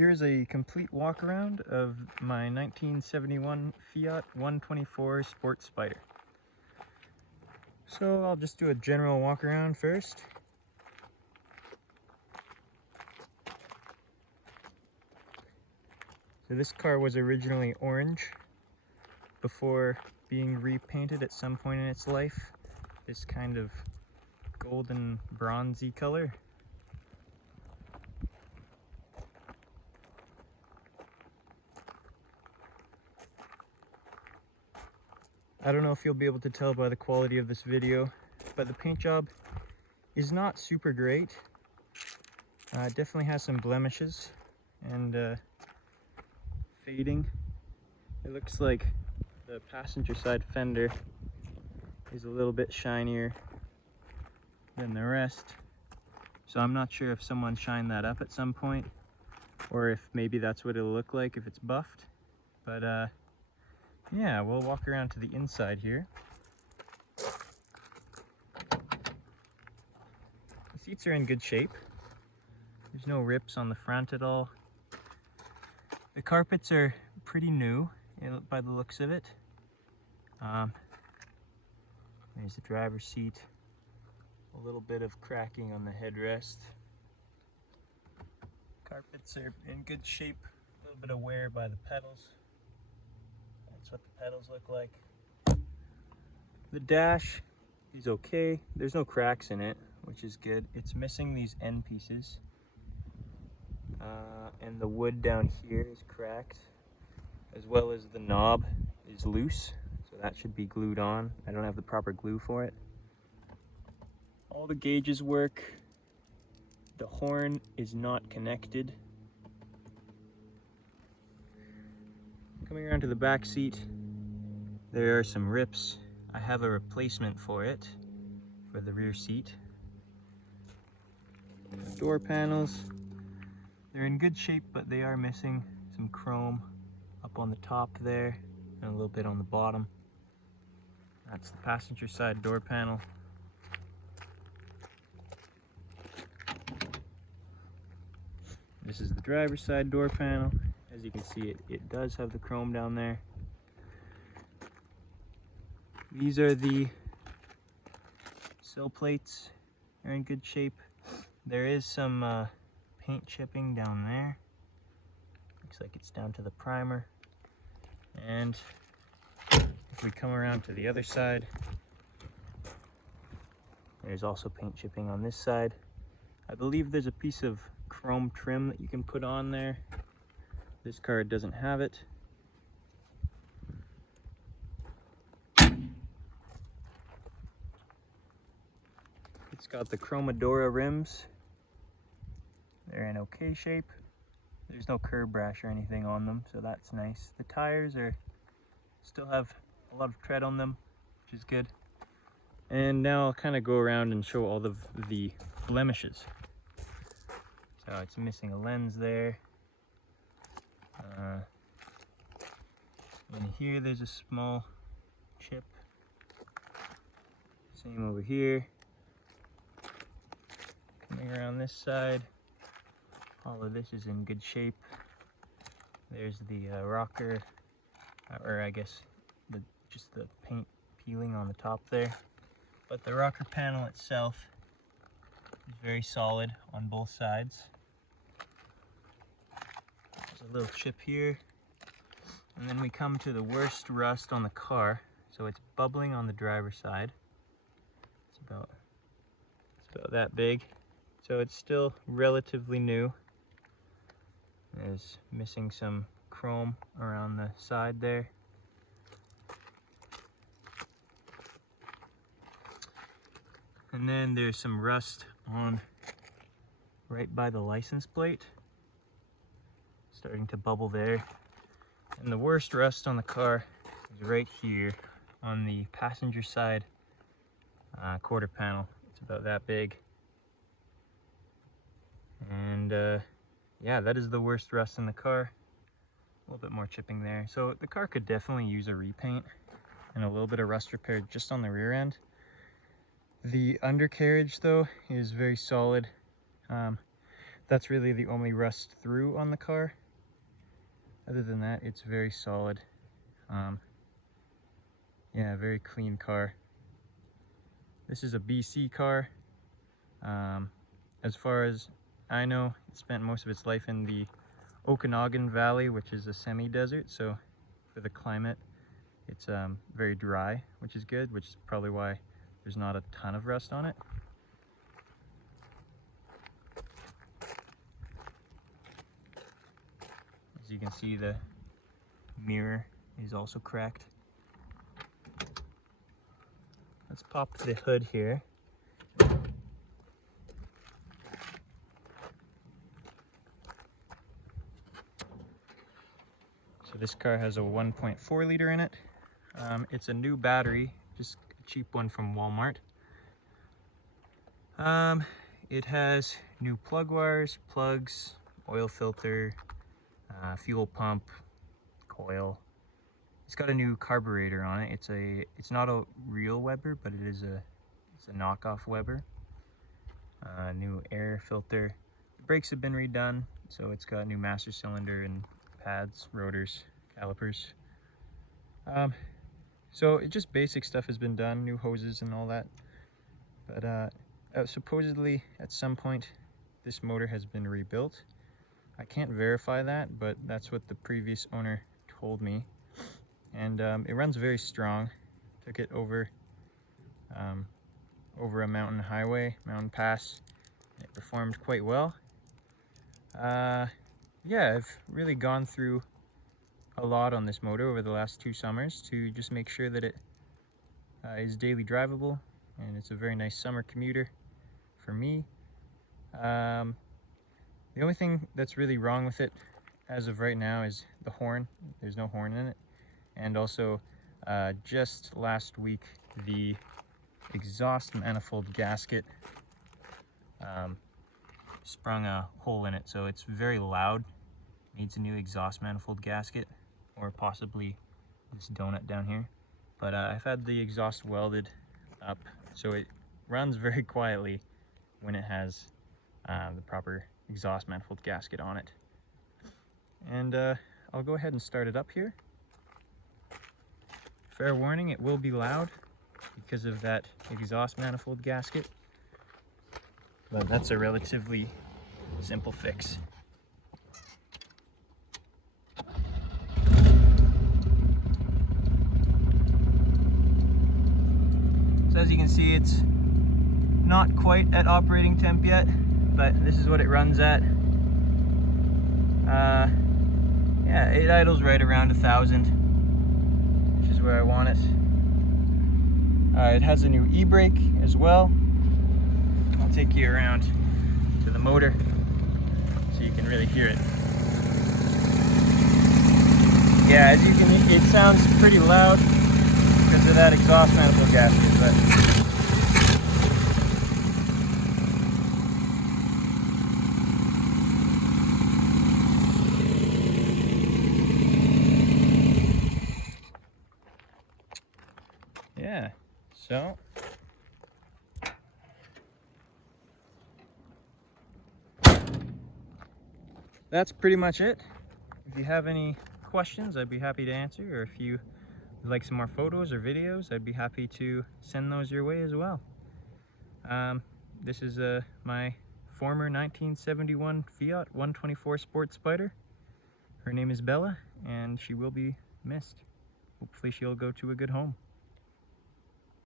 Here's a complete walk around of my 1971 Fiat 124 Sport Spider. So I'll just do a general walk around first. So this car was originally orange before being repainted at some point in its life. This kind of golden bronzy color. I don't know if you'll be able to tell by the quality of this video, but the paint job is not super great. It definitely has some blemishes and fading. It looks like the passenger side fender is a little bit shinier than the rest. So I'm not sure if someone shined that up at some point, or if maybe that's what it'll look like if it's buffed. But yeah, we'll walk around to the inside here. The seats are in good shape. There's no rips on the front at all. The carpets are pretty new by the looks of it. There's the driver's seat. A little bit of cracking on the headrest. Carpets are in good shape. A little bit of wear by the pedals. That's what the pedals look like. The dash is okay. There's no cracks in it, which is good. It's missing these end pieces. And the wood down here is cracked, as well as the knob is loose. So that should be glued on. I don't have the proper glue for it. All the gauges work. The horn is not connected. Coming around to the back seat, there are some rips. I have a replacement for it, for the rear seat. The door panels, they're in good shape, but they are missing some chrome up on the top there and a little bit on the bottom. That's the passenger side door panel. This is the driver's side door panel. As you can see, it does have the chrome down there. These are the sill plates. They're in good shape. There is some paint chipping down there. Looks like it's down to the primer. And if we come around to the other side, there's also paint chipping on this side. I believe there's a piece of chrome trim that you can put on there. This car doesn't have it. It's got the Chromadora rims. They're in okay shape. There's no curb rash or anything on them, so that's nice. The tires still have a lot of tread on them, which is good. And now I'll kind of go around and show all of the blemishes. So it's missing a lens there. In here there's a small chip. Same over here. Coming around this side, all of this is in good shape. There's the rocker, or I guess just the paint peeling on the top there. But the rocker panel itself is very solid on both sides. There's a little chip here. And then we come to the worst rust on the car. So it's bubbling on the driver's side. It's about that big. So it's still relatively new. There's missing some chrome around the side there. And then there's some rust on right by the license plate. Starting to bubble there. And the worst rust on the car is right here on the passenger side quarter panel. It's about that big. And yeah, that is the worst rust in the car. A little bit more chipping there. So the car could definitely use a repaint and a little bit of rust repair just on the rear end. The undercarriage though is very solid. that's really the only rust through on the car. Other than that, it's very solid. Yeah, very clean car. This is a BC car. As far as I know, it spent most of its life in the Okanagan Valley, which is a semi-desert, so for the climate it's very dry, which is good, which is probably why there's not a ton of rust on it. As you can see, the mirror is also cracked. Let's pop the hood here. So this car has a 1.4 liter in it. It's a new battery, just a cheap one from Walmart. It has new plug wires, plugs, oil filter, fuel pump, coil. It's got a new carburetor on it. It's not a real Weber, but it's a knockoff Weber. New air filter. The brakes have been redone, so it's got new master cylinder and pads, rotors, calipers. So it just basic stuff has been done, new hoses and all that. But supposedly at some point this motor has been rebuilt. I can't verify that, but that's what the previous owner told me. And it runs very strong. Took it over a mountain pass. It performed quite well. Yeah, I've really gone through a lot on this motor over the last 2 summers to just make sure that it is daily drivable, and it's a very nice summer commuter for me. The only thing that's really wrong with it as of right now is the horn. There's no horn in it. And also, just last week, the exhaust manifold gasket sprung a hole in it, so it's very loud. Needs a new exhaust manifold gasket, or possibly this donut down here. But I've had the exhaust welded up, so it runs very quietly when it has the proper exhaust manifold gasket on it. And I'll go ahead and start it up here. Fair warning, it will be loud because of that exhaust manifold gasket, but that's a relatively simple fix. So as you can see, it's not quite at operating temp yet, but this is what it runs at. Yeah, it idles right around 1,000, which is where I want it. It has a new e-brake as well. I'll take you around to the motor so you can really hear it. Yeah, as you can hear, it sounds pretty loud because of that exhaust manifold gasket, but yeah, so that's pretty much it. If you have any questions, I'd be happy to answer, or if you would like some more photos or videos, I'd be happy to send those your way as well. This is my former 1971 Fiat 124 Sport Spider. Her name is Bella, and she will be missed. Hopefully she'll go to a good home.